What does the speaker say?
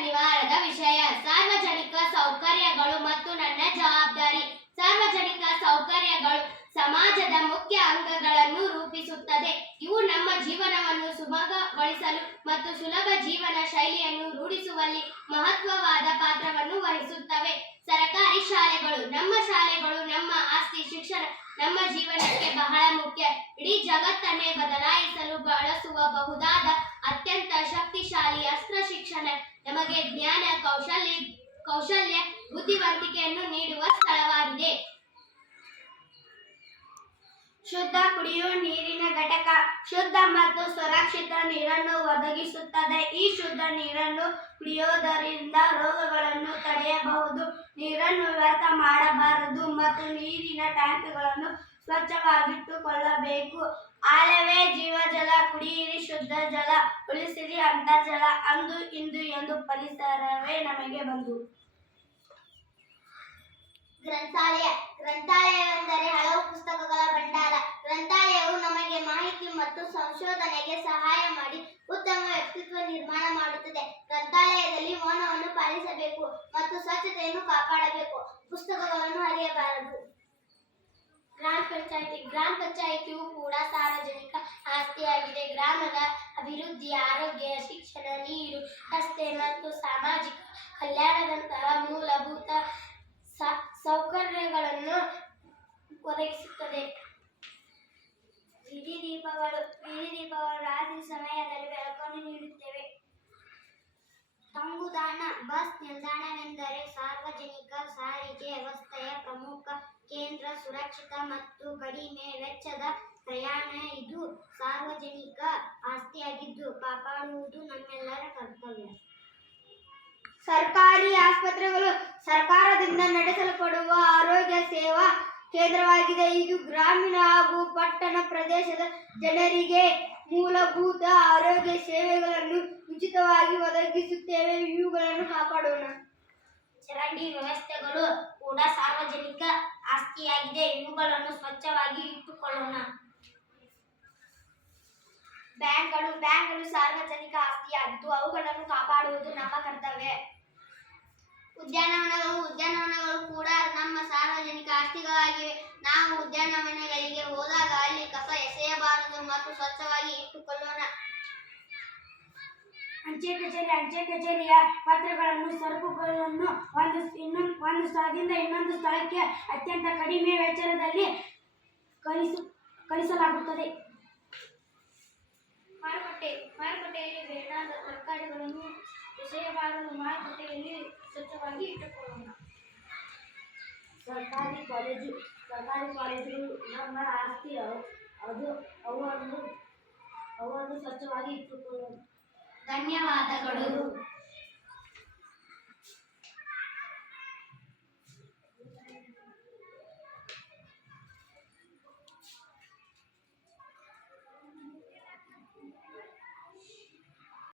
ಶನಿವಾರದ ವಿಷಯ ಸಾರ್ವಜನಿಕ ಸೌಕರ್ಯಗಳು ಮತ್ತು ನನ್ನ ಜವಾಬ್ದಾರಿ. ಸಾರ್ವಜನಿಕ ಸೌಕರ್ಯಗಳು ಸಮಾಜದ ಮುಖ್ಯ ಅಂಗಗಳನ್ನು ರೂಪಿಸುತ್ತದೆ. ಇವು ನಮ್ಮ ಜೀವನವನ್ನು ಸುಗಮಗೊಳಿಸಲು ಮತ್ತು ಸುಲಭ ಜೀವನ ಶೈಲಿಯನ್ನು ರೂಢಿಸುವಲ್ಲಿ ಮಹತ್ವವಾದ ಪಾತ್ರವನ್ನು ವಹಿಸುತ್ತವೆ. ಸರ್ಕಾರಿ ಶಾಲೆಗಳು ನಮ್ಮ ಆಸ್ತಿ. ಶಿಕ್ಷಣ ನಮ್ಮ ಜೀವನಕ್ಕೆ ಬಹಳ ಮುಖ್ಯ. ಇಡೀ ಜಗತ್ತನ್ನೇ ಬದಲಾಯಿಸಲು ಬಳಸುವ ಬಹುದಾದ ಅತ್ಯಂತ ಶಕ್ತಿಶಾಲಿ ಅಸ್ತ್ರ ಶಿಕ್ಷಣ. ನಮಗೆ ಜ್ಞಾನ, ಕೌಶಲ್ಯ, ಬುದ್ಧಿವಂತಿಕೆಯನ್ನು ನೀಡುವ ಸ್ಥಳವಾಗಿದೆ. ಶುದ್ಧ ಕುಡಿಯುವ ನೀರಿನ ಘಟಕ ಶುದ್ಧ ಮತ್ತು ಸುರಕ್ಷಿತ ನೀರನ್ನು ಒದಗಿಸುತ್ತದೆ. ಈ ಶುದ್ಧ ನೀರನ್ನು ಕುಡಿಯುವುದರಿಂದ ರೋಗಗಳನ್ನು ತಡೆಯಬಹುದು. ನೀರನ್ನು ವ್ಯರ್ಥ ಮಾಡಬಾರದು ಮತ್ತು ನೀರಿನ ಟ್ಯಾಂಕ್ಗಳನ್ನು ಸ್ವಚ್ಛವಾಗಿಟ್ಟುಕೊಳ್ಳಬೇಕು. ಆಲವೇ ಜೀವಜಲ, ಕುಡಿಯಿರಿ ಶುದ್ಧ ಜಲ, ಉಳಿಸಿರಿ ಅಂತರ್ಜಲ. ಅಂದು ಇಂದು ಎಂದು ಪರಿಸರವೇ ನಮಗೆ ಬಂಧು. ಗ್ರಂಥಾಲಯವೆಂದರೆ ಹಲವು ಪುಸ್ತಕಗಳ ಭಂಡಾರ. ಗ್ರಂಥಾಲಯವು ನಮಗೆ ಮಾಹಿತಿ ಮತ್ತು ಸಂಶೋಧನೆಗೆ ಸಹಾಯ ಮಾಡಿ ಉತ್ತಮ ವ್ಯಕ್ತಿತ್ವ ನಿರ್ಮಾಣ ಮಾಡುತ್ತದೆ. ಗ್ರಂಥಾಲಯದಲ್ಲಿ ಮೌನವನ್ನು ಪಾಲಿಸಬೇಕು ಮತ್ತು ಸ್ವಚ್ಛತೆಯನ್ನು ಕಾಪಾಡಬೇಕು. ಪುಸ್ತಕಗಳನ್ನು ಹರಿಯಬಾರದು. ಗ್ರಾಮ ಪಂಚಾಯಿತಿಯು ಕೂಡ ಸಾರ್ವಜನಿಕ ಆಸ್ತಿಯಾಗಿದೆ. ಗ್ರಾಮದ ಅಭಿವೃದ್ಧಿ, ಆರೋಗ್ಯ, ಶಿಕ್ಷಣ, ನೀರು, ರಸ್ತೆ ಮತ್ತು ಸಾಮಾಜಿಕ ಕಲ್ಯಾಣದಂತಹ ಮೂಲಭೂತ ಸೌಕರ್ಯಗಳನ್ನು ಒದಗಿಸುತ್ತದೆ. ಬೀದಿ ದೀಪಗಳು ರಾತ್ರಿ ಸಮಯದಲ್ಲಿ ಬೆಳಕನ್ನು ನೀಡುತ್ತವೆ. ತಂಗುದಾಣ ಬಸ್ ನಿಲ್ದಾಣವೆಂದರೆ ಸಾರ್ವಜನಿಕ ಸಾರಿಗೆ ವ್ಯವಸ್ಥೆಯ ಪ್ರಮುಖ ಕೇಂದ್ರ. ಸುರಕ್ಷಿತ ಮತ್ತು ಕಡಿಮೆ ವೆಚ್ಚದ ಪ್ರಯಾಣ ಇದು ಸಾರ್ವಜನಿಕ ಆಸ್ತಿಯಾಗಿದ್ದು ಕಾಪಾಡುವುದು ನಮ್ಮೆಲ್ಲರ ಕರ್ತವ್ಯ. ಸರ್ಕಾರಿ ಆಸ್ಪತ್ರೆಗಳು ಸರ್ಕಾರದಿಂದ ನಡೆಸಲ್ಪಡುವ ಆರೋಗ್ಯ ಸೇವಾ ಕೇಂದ್ರವಾಗಿದೆ. ಇದು ಗ್ರಾಮೀಣ ಹಾಗೂ ಪಟ್ಟಣ ಪ್ರದೇಶದ ಜನರಿಗೆ ಮೂಲಭೂತ ಆರೋಗ್ಯ ಸೇವೆಗಳನ್ನು ಉಚಿತವಾಗಿ ಒದಗಿಸುತ್ತೇವೆ. ಇವುಗಳನ್ನು ಕಾಪಾಡೋಣ. ಚರಂಡಿ ವ್ಯವಸ್ಥೆಗಳು ಕೂಡ ಸಾರ್ವಜನಿಕ ಆಸ್ತಿಯಾಗಿದೆ. ಇವುಗಳನ್ನು ಸ್ವಚ್ಛವಾಗಿ ಇಟ್ಟುಕೊಳ್ಳೋಣ. ಬ್ಯಾಂಕ್ಗಳು ಸಾರ್ವಜನಿಕ ಆಸ್ತಿಯಾಗಿದ್ದು ಅವುಗಳನ್ನು ಕಾಪಾಡುವುದು ನಮ್ಮ ಕರ್ತವ್ಯ. ಉದ್ಯಾನವನಗಳು ಕೂಡ ನಮ್ಮ ಸಾರ್ವಜನಿಕ ಆಸ್ತಿಗಳಾಗಿವೆ. ನಾವು ಉದ್ಯಾನವನಗಳಿಗೆ ಹೋದಾಗ ಅಲ್ಲಿ ಕಸ ಎಸೆಯಬಾರದು ಮತ್ತು ಸ್ವಚ್ಛವಾಗಿ ಇಟ್ಟುಕೊಳ್ಳೋಣ. ಅಂಚೆ ಕಚೇರಿಯ ಪತ್ರಗಳನ್ನು, ಸರಕುಗಳನ್ನು ಒಂದು ಸ್ಥಳದಿಂದ ಇನ್ನೊಂದು ಸ್ಥಳಕ್ಕೆ ಅತ್ಯಂತ ಕಡಿಮೆ ವೆಚ್ಚದಲ್ಲಿ ಕಳಿಸಲಾಗುತ್ತದೆ. ಮಾರುಕಟ್ಟೆಯಲ್ಲಿ ಬೇಡಾದ ತರಕಾರಿಗಳನ್ನು ಎಸೆಯಬಾರದು. ಮಾರುಕಟ್ಟೆಯಲ್ಲಿ ಸ್ವಚ್ಛವಾಗಿ ಇಟ್ಟುಕೊಳ್ಳೋಣ. ಸರ್ಕಾರಿ ಕಾಲೇಜುಗಳು ನಮ್ಮ ಆಸ್ತಿ. ಅವನ್ನು ಸ್ವಚ್ಛವಾಗಿ ಇಟ್ಟುಕೊಳ್ಳೋಣ. ಧನ್ಯವಾದಗಳು.